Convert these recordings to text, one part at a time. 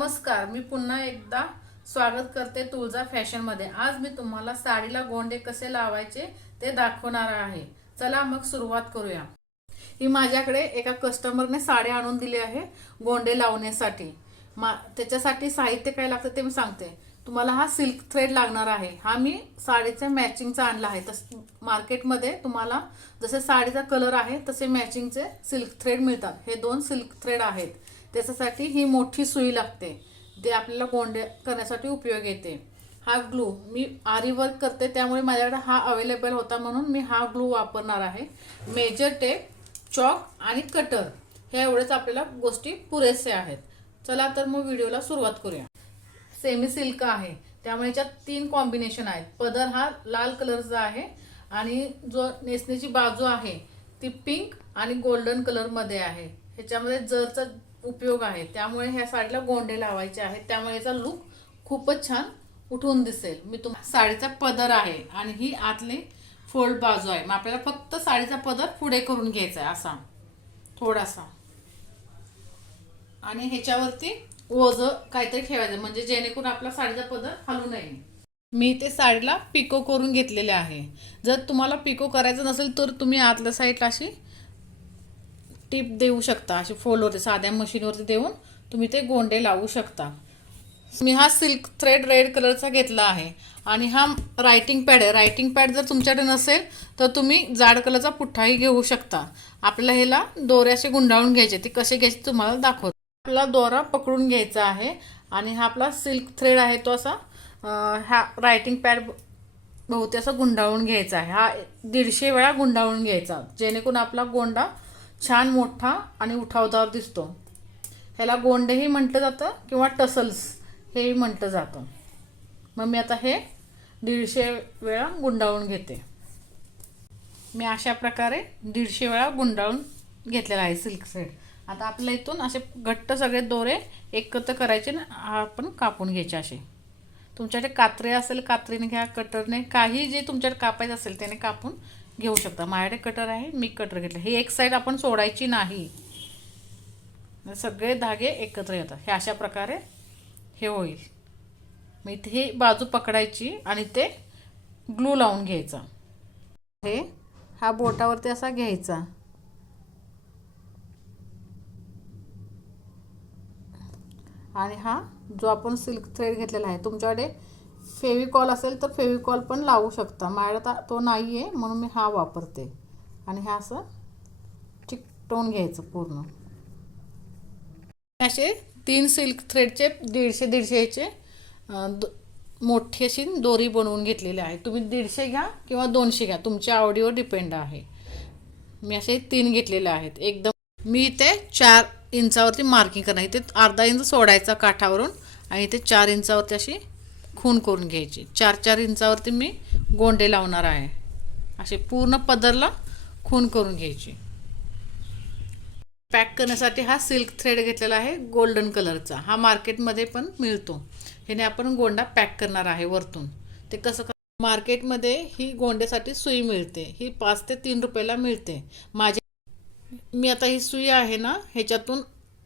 नमस्कार, मी पुन्हा एकदा स्वागत करते तुळजा फॅशनमध्ये। आज मी तुम्हाला साडीला गोंडे कसे लावायचे ते दाखवणार आहे। चला मग सुरुवात करूया। ही माझ्याकडे एका कस्टमरने साडी आणून दिली आहे गोंडे लावण्यासाठी। त्याच्यासाठी साहित्य काय लागतं ते मी सांगते तुम्हाला। हा सिल्क थ्रेड लागणार आहे। हा मी साडीच्या मॅचिंगचा आणला आहे। मार्केटमध्ये तुम्हाला जसे साडीचा कलर आहे तसे मॅचिंगचे सिल्क थ्रेड मिळतात। हे दोन सिल्क थ्रेड आहेत। त्याच्यासाठी ही मोठी सुई लागते, ते आपल्याला गोंडे करण्यासाठी उपयोग येते। हा ग्लू मी आरी वर्क करते त्यामुळे माझ्याकडे हा अवेलेबल होता म्हणून मी हा ग्लू वापरणार आहे। मेजर टेप, चॉक आणि कटर हे एवढेच आपल्याला गोष्टी पुरेसे आहेत। चला तर मग व्हिडिओला सुरुवात करूया। सेमी सिल्क आहे त्यामुळे याच्यात 3 कॉम्बिनेशन आहेत। पदर हा लाल कलरचा आहे आणि जो नेसण्याची बाजू आहे ती पिंक आणि गोल्डन कलर मध्ये आहे। ह्याच्यामध्ये जरचा उपयोग आहे त्यामुळे ह्या साडीला गोंडे लावायचे आहेत, त्यामुळे याचा लुक खूपच छान उठून दिसेल। मी तुम्हाला साडीचा पदर आहे आणि ही आतली फोल्ड बाजू आहे। मग आपल्याला फक्त साडीचा पदर पुढे करून घ्यायचा आहे असा थोडासा, आणि ह्याच्यावरती ओझ काहीतरी ठेवायचं म्हणजे जेणेकरून आपला साडीचा पदर हलू नये। मी ते साडीला पिको करून घेतलेले आहे। जर तुम्हाला पिको करायचं नसेल तर तुम्ही आतल्या साईडला अशी टिप देऊ शकता, अशी फोल्डवरती साध्या मशीनवरती देऊन तुम्ही ते गोंडे लावू शकता। मी हा सिल्क थ्रेड रेड कलरचा घेतला आहे आणि हा रायटिंग पॅड आहे। रायटिंग पॅड जर तुमच्याकडे नसेल तर तुम्ही जाड कलरचा पुठ्ठाही घेऊ शकता। आपल्याला ह्याला दोऱ्याचे गुंडाळून घ्यायचे, ते कसे घ्यायचे तुम्हाला दाखवतो। आपला दोरा पकडून घ्यायचा आहे आणि हा आपला सिल्क थ्रेड आहे तो असा हा रायटिंग पॅड भोवती असा गुंडाळून घ्यायचा आहे। हा 150 वेळा गुंडाळून घ्यायचा जेणेकरून आपला गोंडा छान मोठा आणि उठावदार दिसतो। ह्याला गोंडेही म्हटलं जातं किंवा टसल्स हेही म्हटलं जातं। मग मी आता हे 150 वेळा गुंडाळून घेते। मी अशा प्रकारे 150 वेळा गुंडाळून घेतलेला आहे सिल्क थ्रेड। आता आपल्या इथून असे घट्ट सगळे दोरे एकत्र करायचे ना, आपण कापून घ्यायचे असे। तुमच्याकडे कात्रे असेल कात्रीने घ्या, कटरने, काही जे तुमच्याकडे कापायचं असेल त्याने कापून घेऊ शकता। माझ्याकडे कटर आहे, मी कटर घेतलं। ही एक साईड आपण सोडायची नाही, सगळे धागे एकत्र येतात। हे अशा प्रकारे हे होईल। मग इथे ही बाजू पकडायची आणि ते ग्लू लावून घ्यायचा। हे हा बोटावरती असा घ्यायचा आणि हा जो आपण सिल्क थ्रेड घेतलेला आहे, तुमच्याकडे फेविकॉल असेल तर फेविकॉल पण लावू शकता। माझ्याकडे तो नाही आहे म्हणून मी हा वापरते। आणि हा असं चिकटवून घ्यायचं पूर्ण। असे 3 सिल्क थ्रेडचे 150-150चे मोठी अशी दोरी बनवून घेतलेली आहे। तुम्ही 150 घ्या किंवा 200 घ्या, तुमच्या आवडीवर डिपेंड आहे। मी असे 3 घेतलेले आहेत एकदम। मी इथे 4 इंचावरती मार्किंग करणार, इथे अर्धा इंच सोडायचा काठावरून आणि इथे 4 इंचावरती अशी खून करून घ्यायची। 4-4 इंचावरती मी गोंडे लावणार आहे। असे पूर्ण पदरला खून करून घ्यायची। पॅक करण्यासाठी हा सिल्क थ्रेड घेतलेला आहे गोल्डन कलरचा। हा मार्केटमध्ये पण मिळतो। ह्याने आपण गोंडा पॅक करणार आहे वरतून। ते कसं मार्केटमध्ये ही गोंड्यासाठी सुई मिळते, ही 5 ते 3 रुपयाला मिळते। मी आता ही सुई आहे ना ह्याच्यातून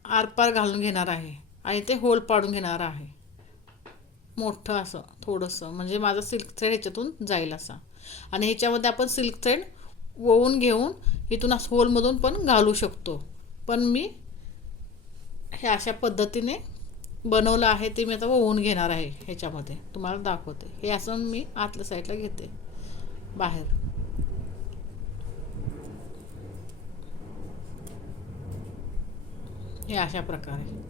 आरपार घालून घेणार आहे आणि ते होल पाडून घेणार आहे मोठं असं थोडंसं, म्हणजे माझा सिल्क थ्रेड ह्याच्यातून जाईल असा। आणि ह्याच्यामध्ये आपण सिल्क थ्रेड वळून घेऊन इथून असं होलमधून पण घालू शकतो। पण मी हे अशा पद्धतीने बनवलं आहे, ते मी आता वळून घेणार आहे ह्याच्यामध्ये, तुम्हाला दाखवते। हे असं मी आतल्या साईडला घेते बाहेर। हे अशा प्रकारे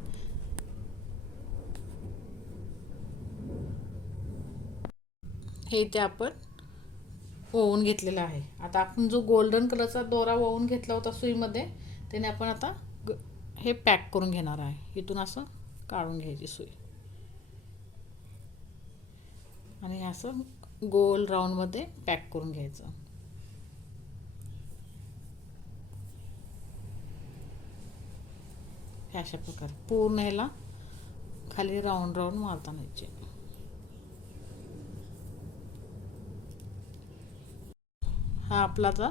हे इथे आपण वळून घेतलेला आहे। आता आपण जो गोल्डन कलरचा दोरा वळून घेतला होता सुईमध्ये, त्याने आपण आता हे पॅक करून घेणार आहे। इथून असं काढून घ्यायची सुई आणि असं गोल राऊंडमध्ये पॅक करून घ्यायचं। हे अशा प्रकारे पूर्ण ह्याला खाली राऊंड राऊंड मारता न्यायचे। हा आपला आता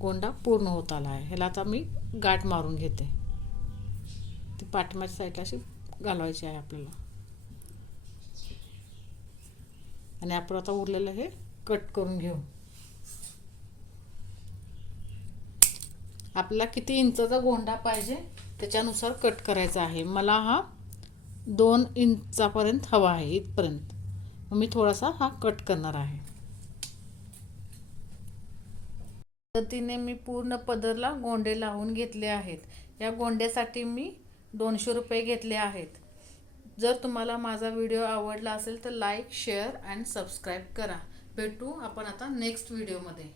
गोंडा पूर्ण होत आला आहे। ह्याला आता मी गाठ मारून घेते, ती पाठीमागच्या साईडला अशी घालवायची आहे आपल्याला. आणि आपण आता उरलेलं हे कट करून घेऊ. आपल्याला किती इंचाचा गोंडा पाहिजे त्याच्यानुसार कट करायचा आहे. मला हा 2 इंचापर्यंत हवा आहे, इथपर्यंत. मी थोडासा हा कट करणार आहे. पद्धतीने मी पूर्ण पदरला गोंडे लावून घेतले आहेत. या गोंड्यासाठी मी 200 रुपये घेतले आहेत. जर तुम्हाला माझा व्हिडिओ आवडला असेल तर लाईक, शेअर आणि सबस्क्राईब करा. भेटू आपण आता नेक्स्ट व्हिडिओमध्ये.